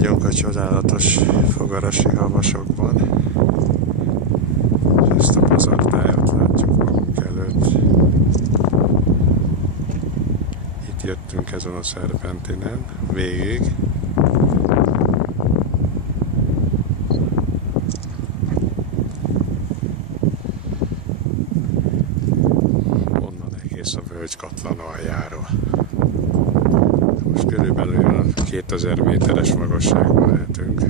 vagyunk a csodálatos fogarasi havasokban, és ezt a pazartájat látjuk magunk előtt. Itt jöttünk ezen a szerpentinen végig. Onnan egész a völgykatlan aljáról. Most körülbelül 2000 méteres magasságban lehetünk.